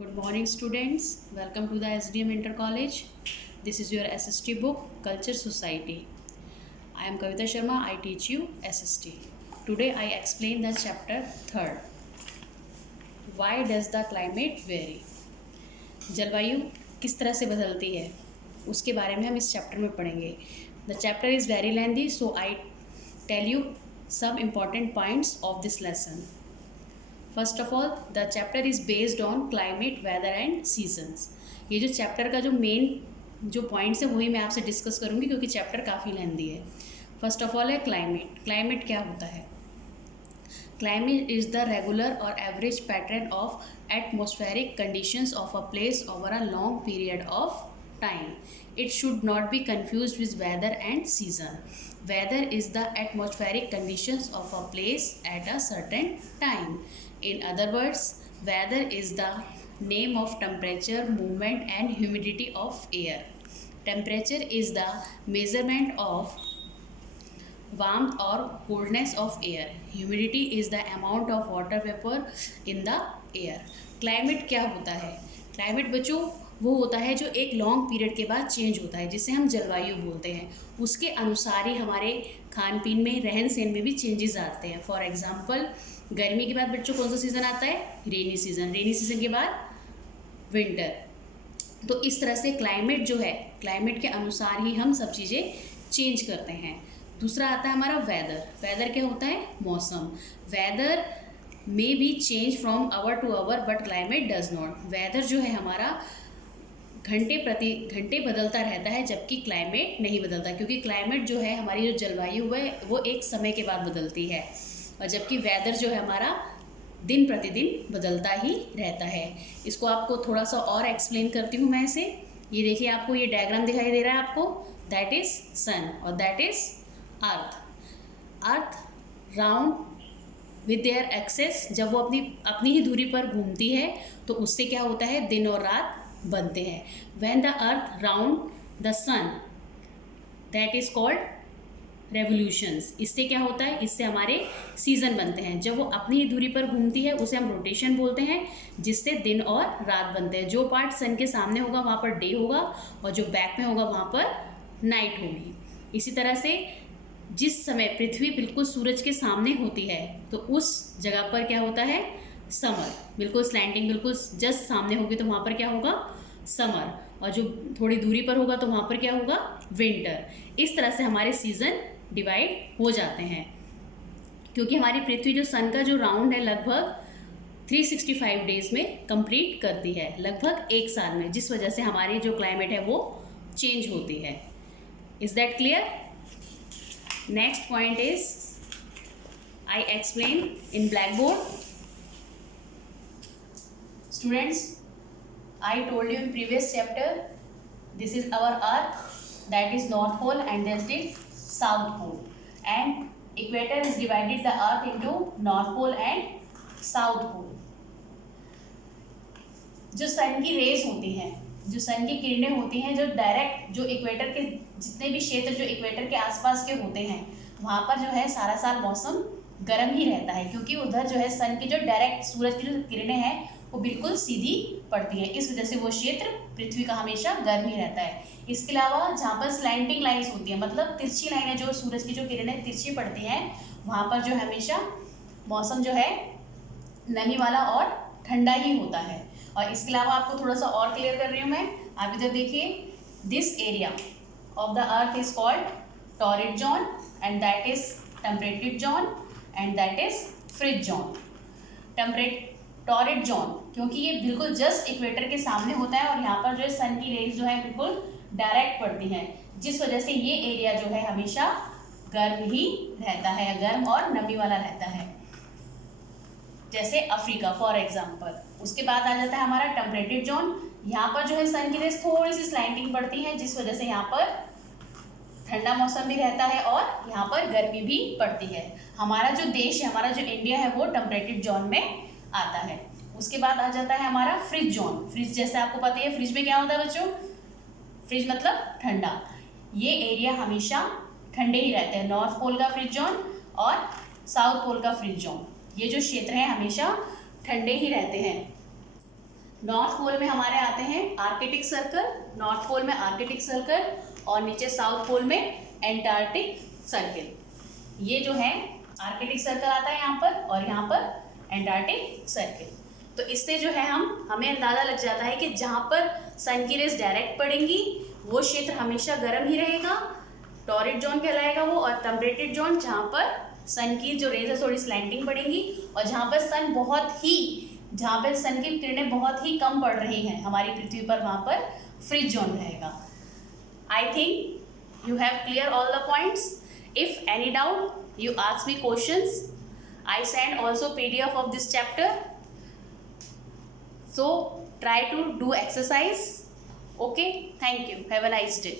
Good morning, students. Welcome to the SDM Inter College. This is your SST book, Culture Society. I am Kavita Sharma. I teach you SST. Today I explain the chapter 3rd. Why does the climate vary? जलवायु किस तरह से बदलती है उसके बारे में हम इस चैप्टर में पढ़ेंगे. The chapter is very lengthy, so I tell you some important points of this lesson. First of all the chapter is based on climate, weather and seasons. ये जो चैप्टर का जो मेन जो पॉइंट्स है वही मैं आपसे डिस्कस करूँगी क्योंकि चैप्टर काफ़ी लेंदी है. फर्स्ट ऑफ ऑल है क्लाइमेट. क्लाइमेट क्या होता है? क्लाइमेट इज़ द रेगुलर और average pattern of atmospheric conditions of a place over a long period of time. It should not be confused with weather and season. Weather is the atmospheric conditions of a place at a certain time. In other words, weather is the name of temperature, movement and humidity of air. Temperature is the measurement of warmth or coldness of air. Humidity is the amount of water vapor in the air. Climate क्या होता है? Climate बच्चों वो होता है जो एक long period के बाद चेंज होता है, जिसे हम जलवायु बोलते हैं. उसके अनुसार ही हमारे खान पीन में, रहन सहन में भी चेंजेस आते हैं. फॉर एग्जांपल, गर्मी के बाद बच्चों कौन सा सीज़न आता है? Rainy season. रेनी सीज़न के बाद विंटर. तो इस तरह से क्लाइमेट जो है, क्लाइमेट के अनुसार ही हम सब चीज़ें चेंज करते हैं. दूसरा आता है हमारा वेदर. वेदर क्या होता है? मौसम. Weather may be change from hour to hour but climate does not. Weather जो है हमारा घंटे प्रति घंटे बदलता रहता है, जबकि क्लाइमेट नहीं बदलता, क्योंकि क्लाइमेट जो है, हमारी जो जलवायु है वो एक समय के बाद बदलती है, और जबकि वेदर जो है हमारा दिन प्रतिदिन बदलता ही रहता है. इसको आपको थोड़ा सा और एक्सप्लेन करती हूँ मैं इसे. ये देखिए, आपको ये डायग्राम दिखाई दे रहा है आपको. दैट इज़ सन और that is earth. Earth round with their axis, जब वो अपनी ही दूरी पर घूमती है तो उससे क्या होता है? दिन और रात बनते हैं. When the earth round the sun, that is called revolutions. इससे क्या होता है? इससे हमारे सीज़न बनते हैं. जब वो अपनी ही दूरी पर घूमती है उसे हम रोटेशन बोलते हैं, जिससे दिन और रात बनते हैं. जो पार्ट सन के सामने होगा वहाँ पर डे होगा और जो बैक में होगा वहाँ पर नाइट होगी. इसी तरह से जिस समय पृथ्वी बिल्कुल सूरज के सामने होती है तो उस जगह पर क्या होता है? समर. बिल्कुल स्लैंटिंग, बिल्कुल जस्ट सामने होगी तो वहाँ पर क्या होगा? समर. और जो थोड़ी दूरी पर होगा तो वहाँ पर क्या होगा? विंटर. इस तरह से हमारे सीज़न डिवाइड हो जाते हैं, क्योंकि हमारी पृथ्वी जो सन का जो राउंड है लगभग 365 डेज में कंप्लीट करती है, लगभग एक साल में, जिस वजह से हमारी जो क्लाइमेट है वो चेंज होती है. Is that clear? Next point is I explain in black board. Students, I told you in previous chapter, this is our earth, that is north pole and that is south pole, and equator is divided the earth into north pole and south pole. जो सन की raise होती हैं, जो सन की किरणें होती हैं, जो डायरेक्ट जो इक्वेटर के जितने भी क्षेत्र जो इक्वेटर के आसपास के होते हैं वहाँ पर जो है सारा साल मौसम गर्म ही रहता है, क्योंकि उधर जो है सन की जो डायरेक्ट सूरज की जो किरणें हैं वो बिल्कुल सीधी पड़ती है. इस वजह से वो क्षेत्र पृथ्वी का हमेशा गर्म ही रहता है. इसके अलावा जहाँ पर स्लैंटिंग लाइंस होती हैं, मतलब तिरछी लाइनें, जो सूरज की जो किरणें तिरछी पड़ती हैं, वहाँ पर जो हमेशा मौसम जो है नमी वाला और ठंडा ही होता है. और इसके अलावा आपको थोड़ा सा और क्लियर कर रही हूँ मैं. आप इधर देखिए, this area of the earth is called torrid zone and that is temperate zone and that is fridge zone. Torrid zone क्योंकि ये बिल्कुल जस्ट इक्वेटर के सामने होता है और यहाँ पर जो है सन की रेज जो है बिल्कुल डायरेक्ट पड़ती हैं, जिस वजह से ये एरिया जो है हमेशा गर्म ही रहता है, गर्म और नमी वाला रहता है, जैसे अफ्रीका फॉर एग्जांपल. उसके बाद आ जाता है हमारा टेम्परेट जोन. यहाँ पर जो है सन की रेज थोड़ी सी स्लैंटिंग पड़ती है, जिस वजह से यहाँ पर ठंडा मौसम भी रहता है और यहाँ पर गर्मी भी पड़ती है. हमारा जो देश है, हमारा जो इंडिया है, वो टेम्परेट जोन में आता है. उसके बाद आ जाता है हमारा फ्रिज जोन. फ्रिज जैसे आपको पता है, फ्रिज में क्या होता है बच्चों? फ्रिज मतलब ठंडा. ये एरिया हमेशा ठंडे ही रहते हैं. नॉर्थ पोल का फ्रिज जोन और साउथ पोल का फ्रिज जोन, ये जो क्षेत्र है हमेशा ठंडे ही रहते हैं. नॉर्थ पोल में हमारे आते हैं आर्कटिक सर्कल, नॉर्थ पोल में आर्कटिक सर्कल, और नीचे साउथ पोल में एंटार्क्टिक सर्कल। ये जो है आर्कटिक सर्कल आता है यहाँ पर, और यहाँ पर एंटार्क्टिक सर्कल। तो इससे जो है हमें अंदाज़ा लग जाता है कि जहाँ पर सन की रेज डायरेक्ट पड़ेंगी वो क्षेत्र हमेशा गर्म ही रहेगा, टॉरिड जोन कहलाएगा वो, और टेम्परेटेड जोन जहाँ पर सन की जो रेज है थोड़ी स्लैंटिंग पड़ेंगी, और जहाँ पर जहाँ पर सन की किरणें बहुत ही कम पड़ रही हैं हमारी पृथ्वी पर, वहाँ पर फ्रिज जोन रहेगा। I think you have clear all the points. If any doubt you ask me questions. I send also PDF of this chapter, so try to do exercise. Okay, thank you, have a nice day.